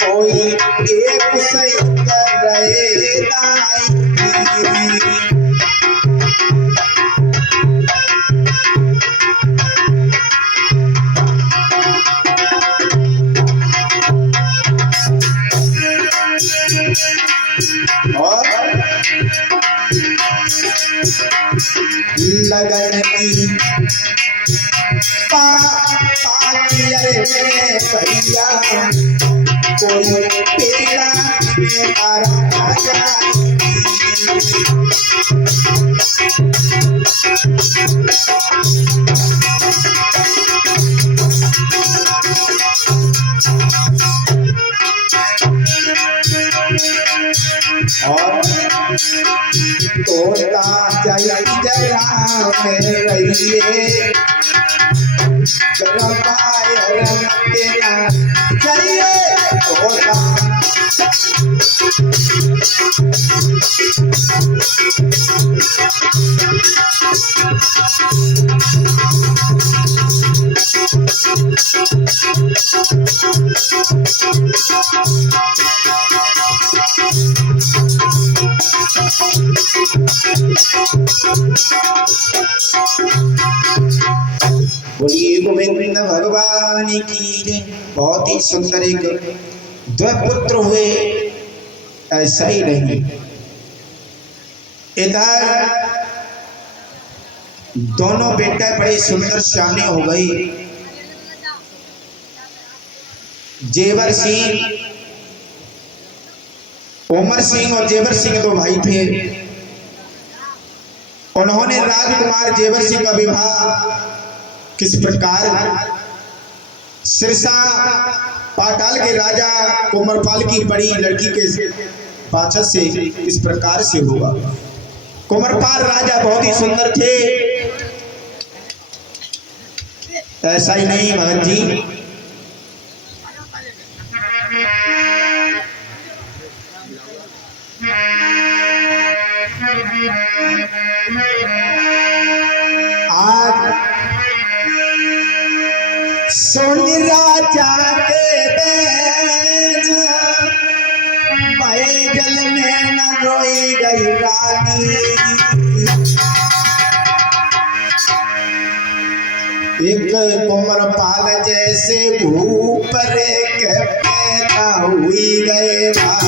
कोई एक सही कर रहे दाई और लगन की पाकी अरे भैया कोई पेड़ा तारा जाए और तोता जय जया में रहिए करपाय रंग तेरा चाहिए तोता बोलिए गोविंद भगवान की जय। बहुत ही सुंदर एक द्विपुत्र हुए, ऐसा ही नहीं, इधर दोनों बेटे बड़े सुंदर श्यामे हो गई। जेवर सिंह, उमर सिंह और जेवर सिंह दो भाई थे। उन्होंने राजकुमार जेवर सिंह का विवाह किस प्रकार सिरसा पाताल के राजा कोमरपाल की बड़ी लड़की के पाछा से इस प्रकार से हुआ। कोमरपाल राजा बहुत ही सुंदर थे, ऐसा ही नहीं भगत जी, आज सुन राजा के बैन भाई जल में न रोई गई रानी। एक कोमरपाल जैसे भूप रे के पैदा हुई गए भाई।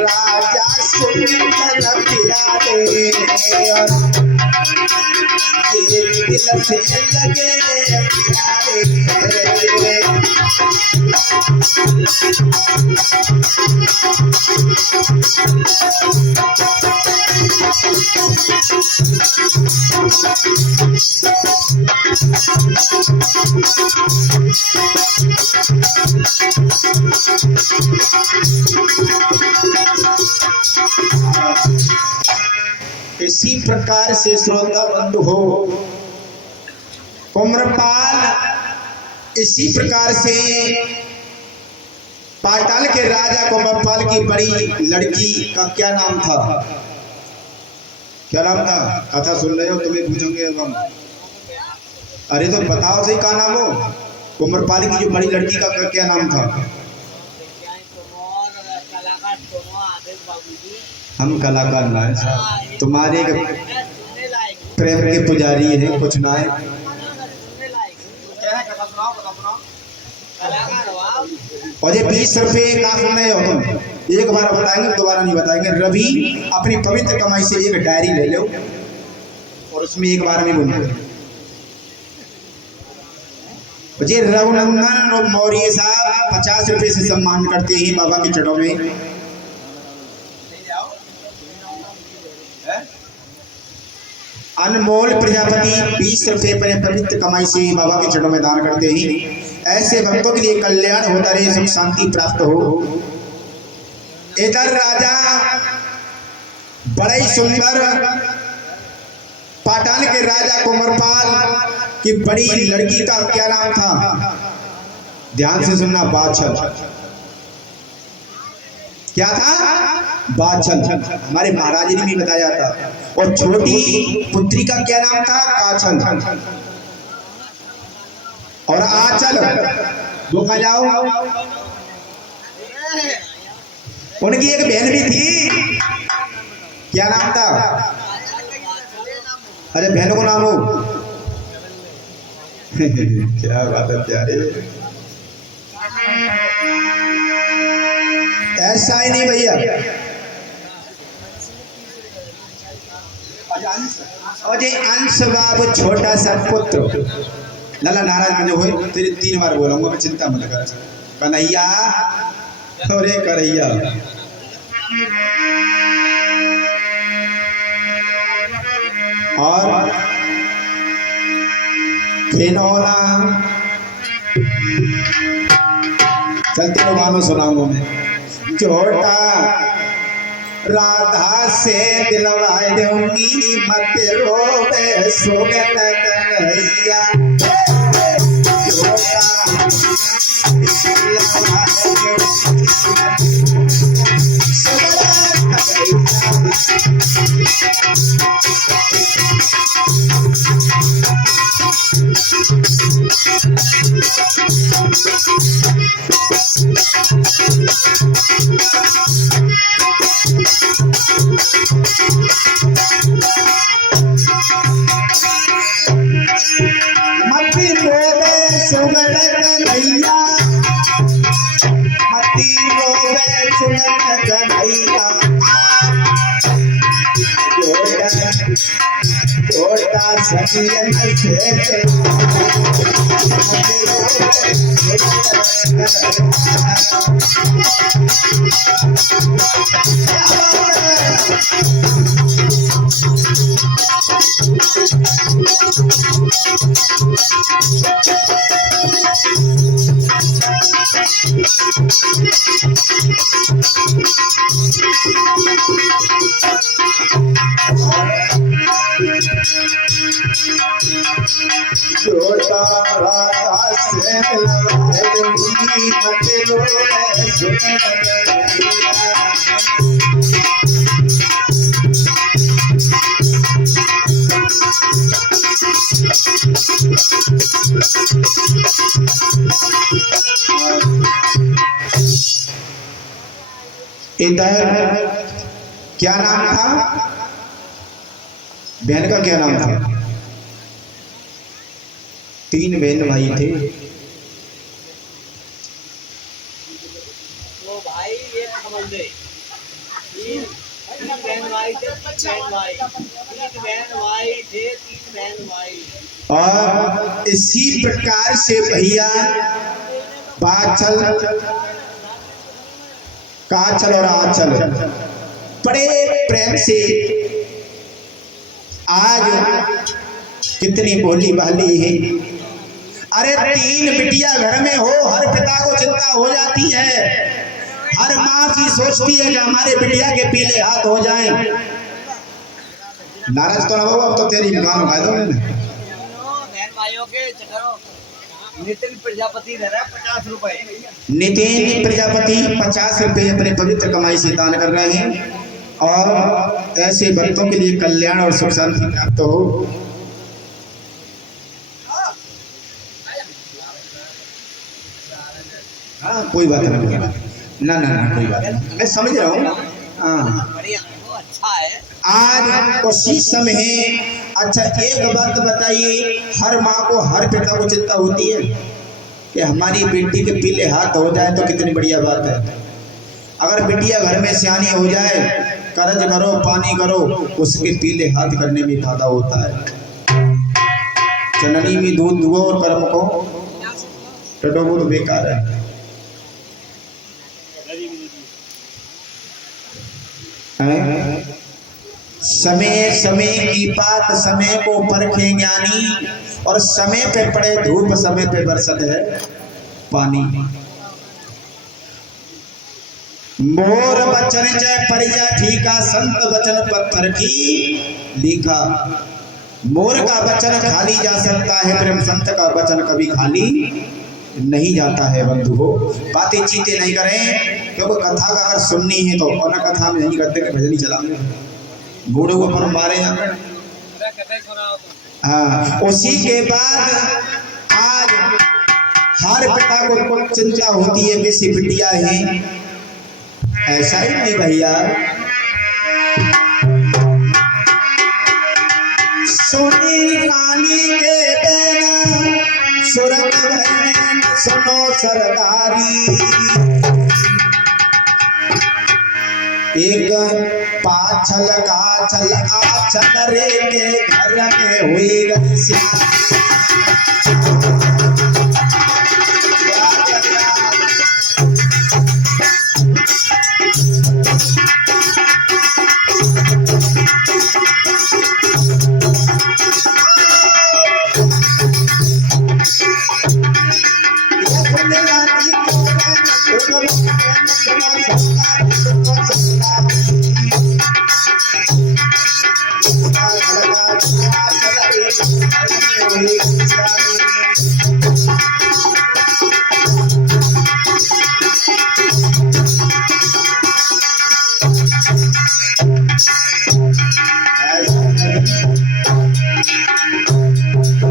राजा सुंदर प्यारे दिल से लगे प्यारे। इसी प्रकार से श्रोता बंधु हो, कोमरपाल इसी प्रकार से पाताल के राजा कोमरपाल की बड़ी लड़की का क्या नाम था? क्या नाम था? कथा सुन रहे हो, तुम्हें पूछोगे हम। अरे तो बताओ सही, क्या नाम हो? कोमरपाल की जो बड़ी लड़की का क्या नाम था? हम कलाकार ना है, तुम्हारे प्रेम के पुजारी है, कुछ ना है। और ये 20 रुपये कहाँ सुन रहे हो तुम? एक बार बताएंगे, दोबारा नहीं बताएंगे। रवि अपनी पवित्र कमाई से एक डायरी ले लो और उसमें एक बार में बोलो। जी रघुनंदन मौर्य साहब 50 रुपये से सम्मान करते हैं बाबा के चरणों में। अनमोल प्रजापति 20 रुपये पर पवित्र कमाई से बाबा के चरणों में दान करते हैं। ऐसे भक्तों के लिए कल्याण होता रहे, सुख शांति प्राप्त हो। इधर राजा बड़ा ही सुंदर पाटन के राजा कुंवरपाल की बड़ी लड़की का क्या नाम था? ध्यान से सुनना, बाछल। क्या था? बाछल। हमारे महाराज ने भी बताया था। और छोटी पुत्री का क्या नाम था? काछल। और आंचल, वो कहा जाओ, उनकी एक बहन भी थी, क्या नाम था? अरे बहनों को नाम हो क्या बात है प्यारे। ऐसा ही नहीं भैया। और ये अंश बाबू छोटा सा पुत्र, लाला नाराज में हो तेरे 3 बार बोलूंगा, मैं चिंता मत कर। कन्हैया अरे करैया। और खिलौना चलते लोग गानों सुनाऊंगा मैं। छोटा राधा से दिलवा दूंगी, मत रोवे सुगन कन्हैया। छोटा दिलवा दूंगी, मती रोवे सुगन कन्हैया, मती रोवे सुगन कन्हैया। छोटा सखियन से छोटा राधा से मिलवा दूंगी, मत रोवे सुगन कन्हैया। इधर क्या नाम था? बहन का क्या नाम था? 3 बहन भाई थे। तो भाई ये समझ ले, 3 बहन भाई थे, 3 बहन भाई थे, 3 बहन भाई। और इसी प्रकार से भैया बाछल, काछल और आंचल बड़े प्रेम से आज कितनी बोली भाली है। अरे 3 बिटिया घर में हो, हर पिता को चिंता हो जाती है। हर माँ की सोचती है कि हमारे बिटिया के पीले हाथ हो जाएं। नाराज तो ना हो, अब तो तेरी दुकान उठा दो। बहन भाइयों के चक्करों नितिन प्रजापति दे रहा है 50 रुपए। नितिन प्रजापति 50 रुपये अपने पवित्र कमाई से दान कर रहे हैं। और ऐसे भक्तों के लिए कल्याण और सुख शांति प्राप्त हो। हाँ कोई बात नहीं, ना ना ना कोई बात नहीं, मैं समझ रहा हूँ। हाँ बढ़िया, वो अच्छा है। आज उसी समय अच्छा एक बात बताइए, हर माँ को हर पिता को चिंता होती है? कि हमारी बेटी के पीले हाथ हो जाए तो कितनी बढ़िया बात है। अगर बिटिया घर में सियानी हो जाए, कर्ज करो पानी करो, उसके पीले हाथ करने में फायदा होता है। जननी में दूध दुओ और कर्म को टटोबो तो बेकार है। समय समय की बात समय को परखे ज्ञानी, और समय पे पड़े धूप समय पे बरसत है पानी। मोर बचन जय पड़िया ठीका, संत बचन पत्थर की लिखा। मोर का वचन खाली जा सकता है, प्रेम संत का वचन कभी खाली नहीं जाता है। बंधु हो, बातें चीते नहीं करें, क्योंकि कथा का अगर सुननी है तो और कथा में नहीं करते कि भजन ही चलाएंगे, बूढ़े को अपन मारे हैं। हाँ, उसी के बाद आज हर पिता को चिंता होती है कि सी बिटिया है, ऐसा ही नहीं भैया। सुनी रानी के बेना सुरत बहन सुनो सरदारी, एक पाछल काछल आछल रे के घर में हुई गई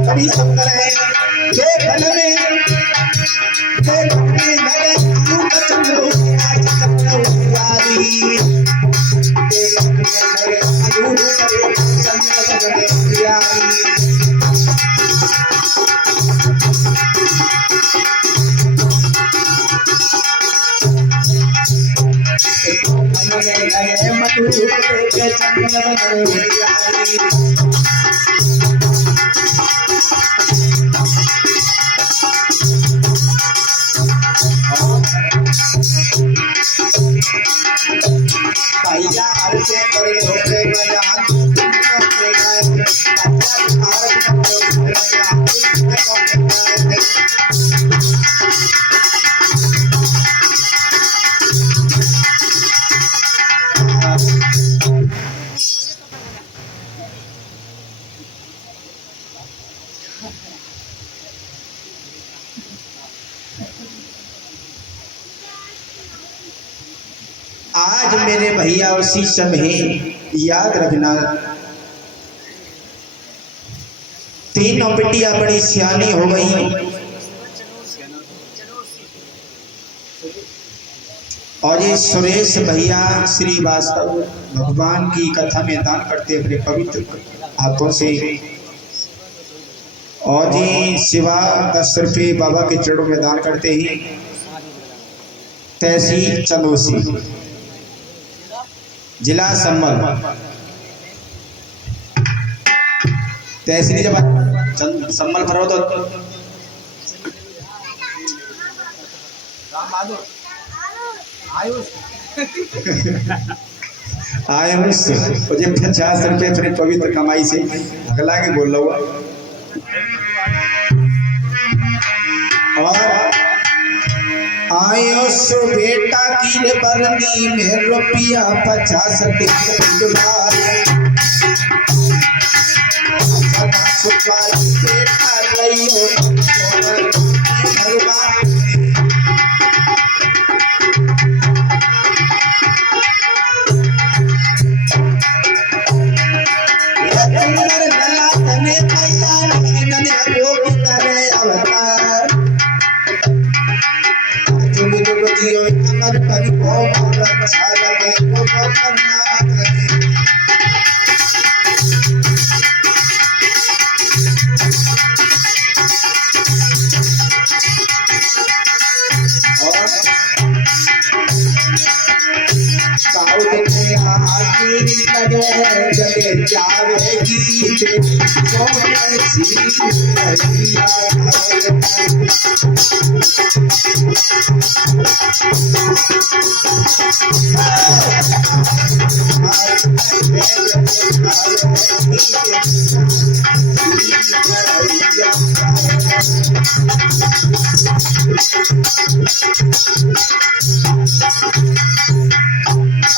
बड़ी सुंदर है ये फल में आज मेरे भैया उसी समय याद रखना, तीनों बिटिया बड़ी सियानी हो गई और ये सुरेश भैया श्रीवास्तव भगवान की कथा में दान करते अपने पवित्र हाथों से। और जी शिवा 10 रुपये बाबा के चरणों में दान करते ही। तहसील चंदोसी, जिला संभल, तहसील जब संभल भरो तो आयुष मुझे 50 रुपये अपनी पवित्र कमाई से अगला के बोल रहा हुआ। और आयुष बेटा की बरनी में रुपया 50 बेटा रही हो भगवान। लगे जगे जावेगी सोने सी मैया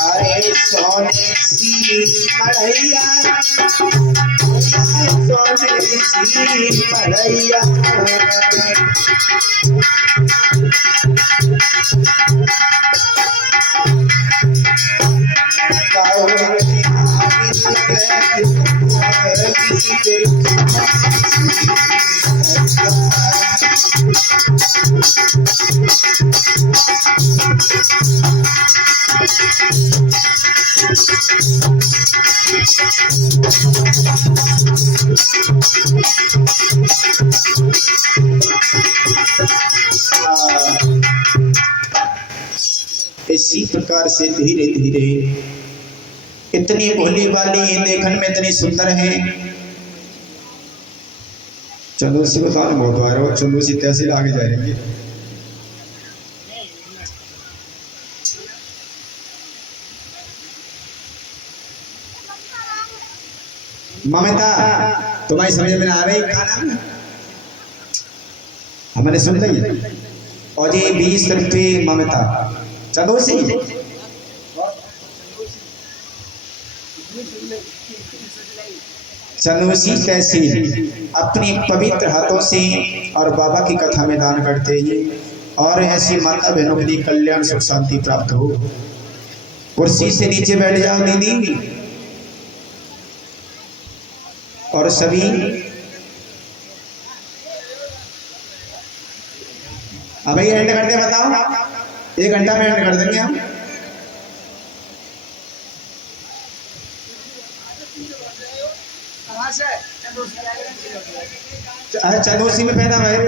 अरे सोने सी मढ़ैया सोने सी मढ़ैया इसी प्रकार से धीरे धीरे इतनी भोली वाली देखने में इतनी सुंदर है। चंदू सी बता बहुत आ रहा हो, चंदू सी तहसील आगे जा रही है। ममता तुम्हारी समझ में आ रही क्या नाम है? हमारे सुन रही और ये 20 रुपये ममता चंदोसी चंदोसी तहसील अपने पवित्र हाथों से और बाबा की कथा में दान करते हैं और ऐसी माता बहनों के लिए कल्याण सुख शांति प्राप्त हो। कुर्सी से नीचे बैठ जाओ दीदी और सभी अब ये एंड करते बताओ, 1 घंटा में एंड कर देंगे हम। चंदोसी में पैदा है।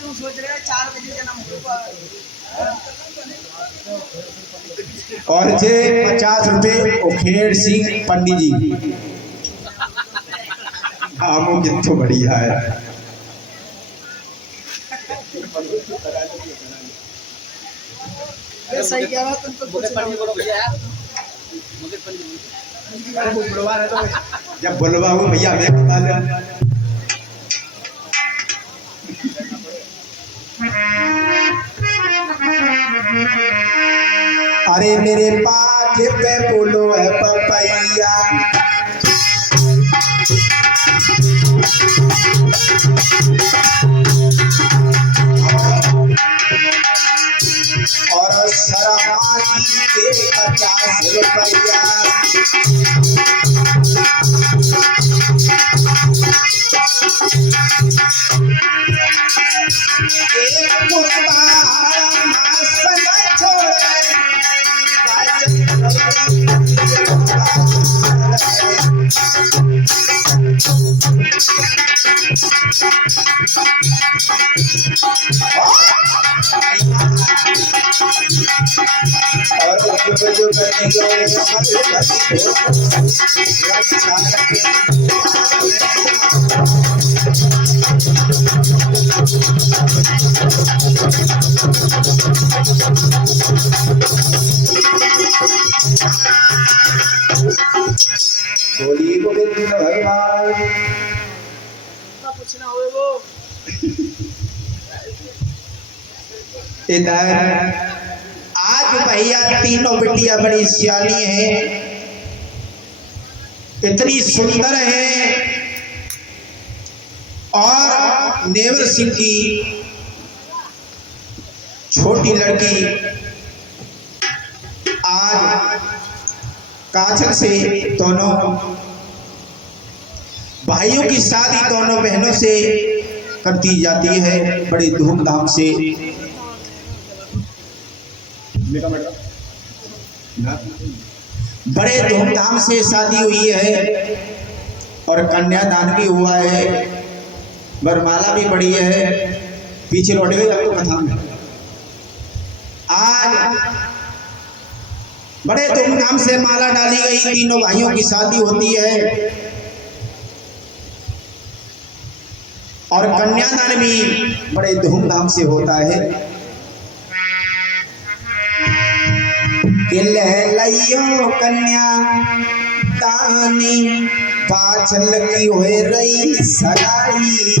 तुम सोच रहे 4 बजे जन्म और जे 50 रुपये उखेड़ सिंह पंडित जी आमो कितो बढ़िया है। सही कह रहा तुम तो जब बुलवा हूँ भैया मैं बता दिया। अरे मेरे पाँच पे बोलो है पपैया और शराबी के 50 रुपया एक और जो बोली गोविंद भगवान पूछना हुए वो इधर आज भैया तीनों बिटिया बड़ी सियानी है, इतनी सुंदर है और नेवर सिंह की छोटी लड़की आज काजल से दोनों भाइयों की शादी दोनों बहनों से कर दी जाती है बड़ी धूमधाम से। बड़े धूमधाम से शादी हुई है और कन्यादान भी हुआ है, वरमाला भी पड़ी है। पीछे लौट गई अब तो कथा में आज बड़े धूमधाम से माला डाली गई, तीनों भाइयों की शादी होती है और कन्यादान भी बड़े धूमधाम से होता है। कि लइयो कन्या दानी पाछल की होए रही सगाई।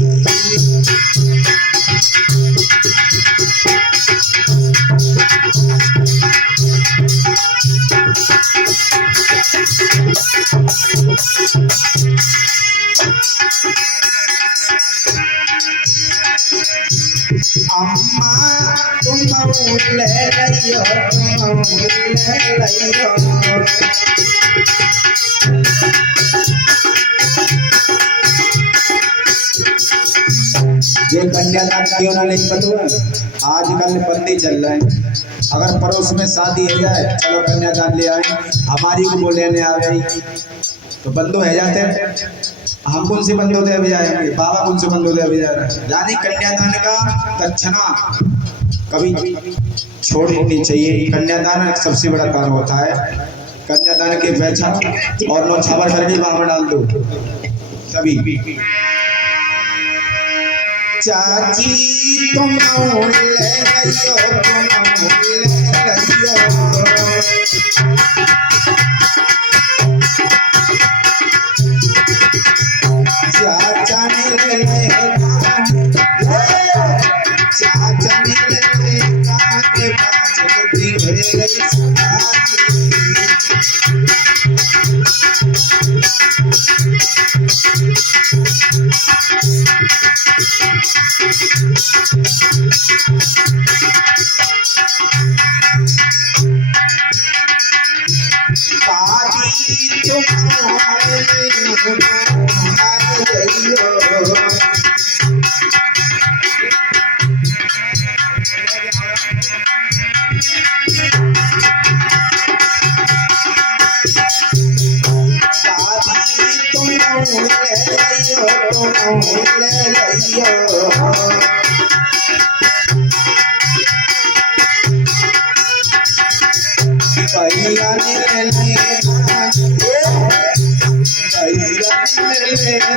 अम्मा तुम ले रहियो, ले रहियो। ये कन्यादान क्यों ना नहीं पता? आजकल बंदी चल रहा है, अगर पड़ोस में शादी हो जाए चलो कन्यादान ले आए, हमारी को बोले ने आ गई तो बंदो है जाते हैं। हम कौन से बंदो दे जाएंगे, बाबा कौन से बंदो दे जा रहे हैं। यानी कन्यादान का दक्षिणा कभी छोड़नी चाहिए। कन्यादान एक सबसे बड़ा दान होता है। कन्यादान के पैसा और नौछावर करके बाहर डाल दो सभी। चाची तुम ले रहियो, ले रहियो। चाचा ने ले चाचा ने ले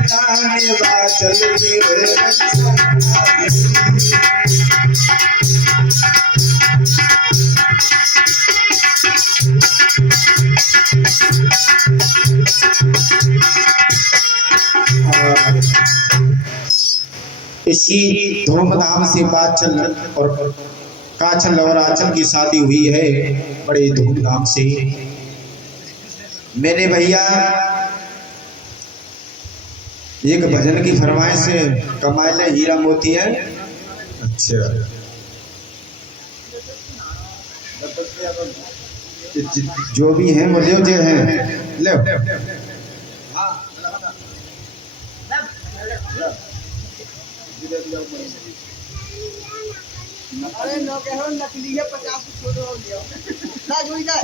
काने बाजती हो रही इसी धूमधाम से बाचल और काचल और आचल की शादी हुई है बड़े धूमधाम से। मेरे भैया एक भजन की फरमाइश से कमाए ले हीरा मोती है। अच्छा जो भी है वो ले जो है ले। अरे नकली है 50 छोड़ो हो गया ना जोई जाए।